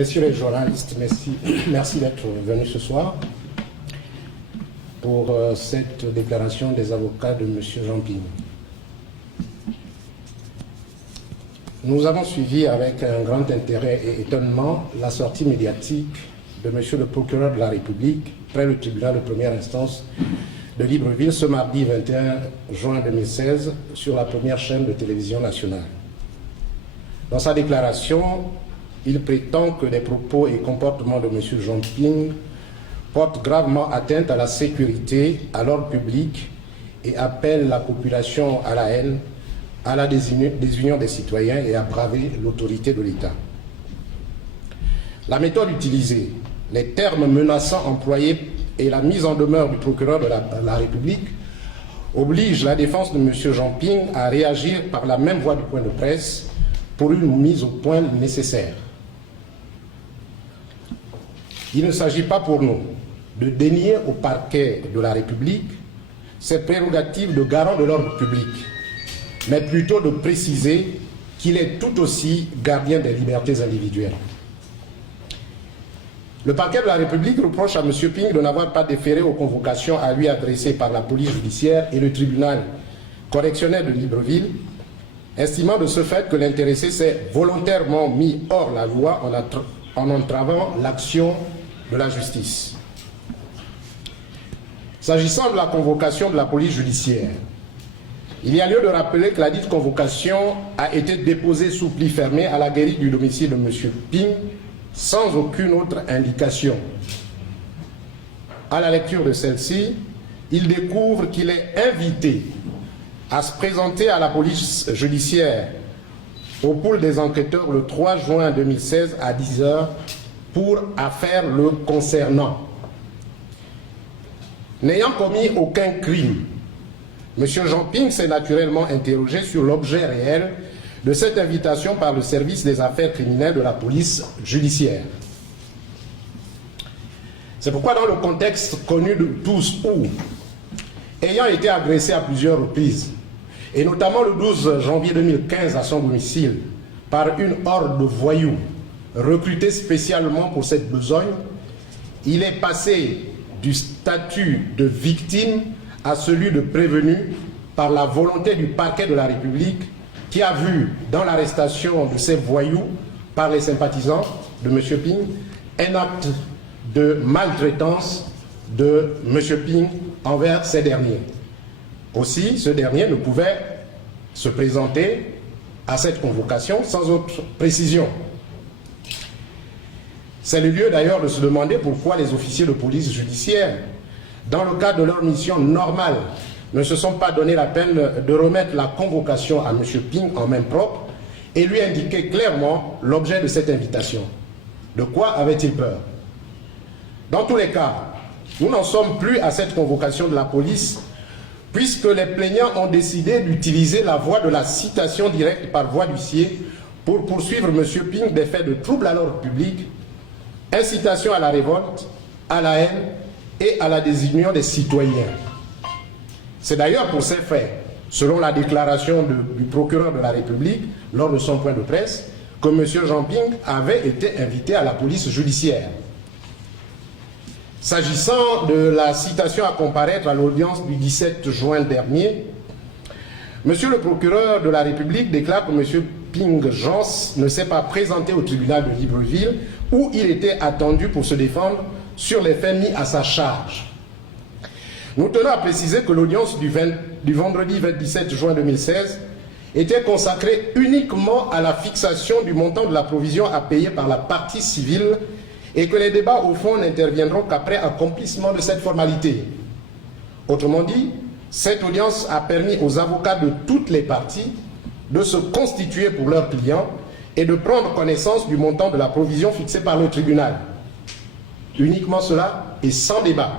Messieurs les journalistes, merci d'être venus ce soir pour cette déclaration des avocats de M. Jean Ping. Nous avons suivi avec un grand intérêt et étonnement la sortie médiatique de M. le procureur de la République près le tribunal de première instance de Libreville ce mardi 21 juin 2016 sur la première chaîne de télévision nationale. Dans sa déclaration, il prétend que les propos et comportements de M. Jean Ping portent gravement atteinte à la sécurité, à l'ordre public et appelle la population à la haine, à la désunion des citoyens et à braver l'autorité de l'État. La méthode utilisée, les termes menaçants employés et la mise en demeure du procureur de la République obligent la défense de M. Jean Ping à réagir par la même voie du point de presse pour une mise au point nécessaire. Il ne s'agit pas pour nous de dénier au parquet de la République ses prérogatives de garant de l'ordre public, mais plutôt de préciser qu'il est tout aussi gardien des libertés individuelles. Le parquet de la République reproche à M. Ping de n'avoir pas déféré aux convocations à lui adressées par la police judiciaire et le tribunal correctionnel de Libreville, estimant de ce fait que l'intéressé s'est volontairement mis hors la loi en entravant l'action de la justice. S'agissant de la convocation de la police judiciaire, il y a lieu de rappeler que la dite convocation a été déposée sous pli fermé à la guérite du domicile de M. Ping sans aucune autre indication. À la lecture de celle-ci, il découvre qu'il est invité à se présenter à la police judiciaire au pôle des enquêteurs le 3 juin 2016 à 10 h pour affaire le concernant. N'ayant commis aucun crime, M. Jean Ping s'est naturellement interrogé sur l'objet réel de cette invitation par le service des affaires criminelles de la police judiciaire. C'est pourquoi dans le contexte connu de tous où, ayant été agressé à plusieurs reprises, et notamment le 12 janvier 2015 à son domicile, par une horde de voyous recrutés spécialement pour cette besogne, il est passé du statut de victime à celui de prévenu par la volonté du parquet de la République qui a vu dans l'arrestation de ces voyous par les sympathisants de M. Ping un acte de maltraitance de M. Ping envers ces derniers. Aussi, ce dernier ne pouvait se présenter à cette convocation sans autre précision. C'est le lieu d'ailleurs de se demander pourquoi les officiers de police judiciaire, dans le cadre de leur mission normale, ne se sont pas donné la peine de remettre la convocation à M. Ping en main propre et lui indiquer clairement l'objet de cette invitation. De quoi avait-il peur? Dans tous les cas, nous n'en sommes plus à cette convocation de la police puisque les plaignants ont décidé d'utiliser la voie de la citation directe par voie d'huissier pour poursuivre M. Ping des faits de trouble à l'ordre public, incitation à la révolte, à la haine et à la désunion des citoyens. C'est d'ailleurs pour ces faits, selon la déclaration du procureur de la République lors de son point de presse, que M. Jean Ping avait été invité à la police judiciaire. S'agissant de la citation à comparaître à l'audience du 17 juin dernier, M. le procureur de la République déclare que M. Ping Jean ne s'est pas présenté au tribunal de Libreville où il était attendu pour se défendre sur les faits mis à sa charge. Nous tenons à préciser que l'audience du vendredi 27 juin 2016 était consacrée uniquement à la fixation du montant de la provision à payer par la partie civile et que les débats au fond n'interviendront qu'après accomplissement de cette formalité. Autrement dit, cette audience a permis aux avocats de toutes les parties de se constituer pour leurs clients et de prendre connaissance du montant de la provision fixée par le tribunal. Uniquement cela et sans débat.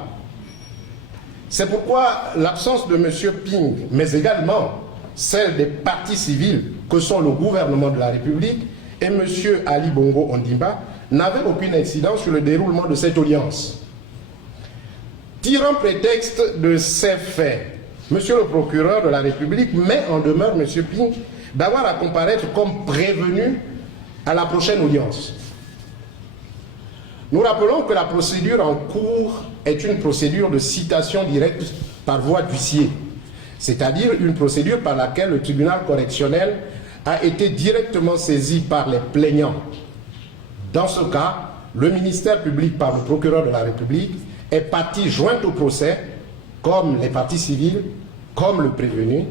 C'est pourquoi l'absence de M. Ping, mais également celle des parties civiles que sont le gouvernement de la République et M. Ali Bongo Ondimba, n'avait aucune incidence sur le déroulement de cette audience. Tirant prétexte de ces faits, M. le procureur de la République met en demeure M. Ping d'avoir à comparaître comme prévenu à la prochaine audience. Nous rappelons que la procédure en cours est une procédure de citation directe par voie d'huissier, c'est-à-dire une procédure par laquelle le tribunal correctionnel a été directement saisi par les plaignants. Dans ce cas, le ministère public par le procureur de la République est partie jointe au procès, comme les parties civiles, comme le prévenu,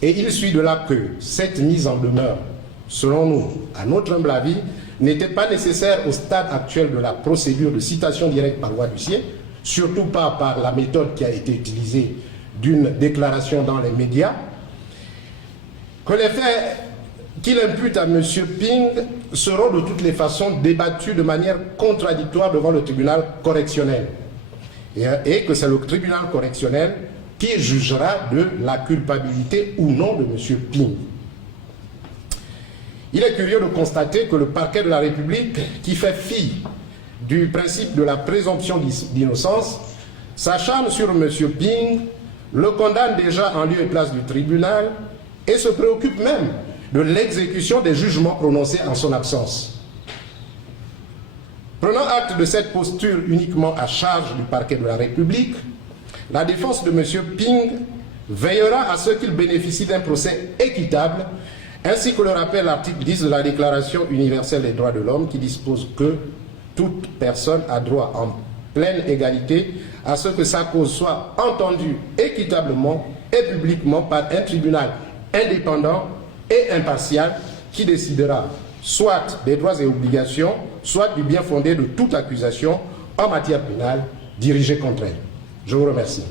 et il suit de là que cette mise en demeure, selon nous, à notre humble avis, n'était pas nécessaire au stade actuel de la procédure de citation directe par voie d'huissier, surtout pas par la méthode qui a été utilisée d'une déclaration dans les médias, que les faits qu'il impute à M. Ping seront de toutes les façons débattus de manière contradictoire devant le tribunal correctionnel, et que c'est le tribunal correctionnel qui jugera de la culpabilité ou non de M. Ping. Il est curieux de constater que le parquet de la République, qui fait fi du principe de la présomption d'innocence, s'acharne sur M. Ping, le condamne déjà en lieu et place du tribunal et se préoccupe même de l'exécution des jugements prononcés en son absence. Prenant acte de cette posture uniquement à charge du parquet de la République, la défense de M. Ping veillera à ce qu'il bénéficie d'un procès équitable, ainsi que le rappelle l'article 10 de la Déclaration universelle des droits de l'homme qui dispose que toute personne a droit en pleine égalité à ce que sa cause soit entendue équitablement et publiquement par un tribunal indépendant et impartial qui décidera soit des droits et obligations, soit du bien fondé de toute accusation en matière pénale dirigée contre elle. Je vous remercie.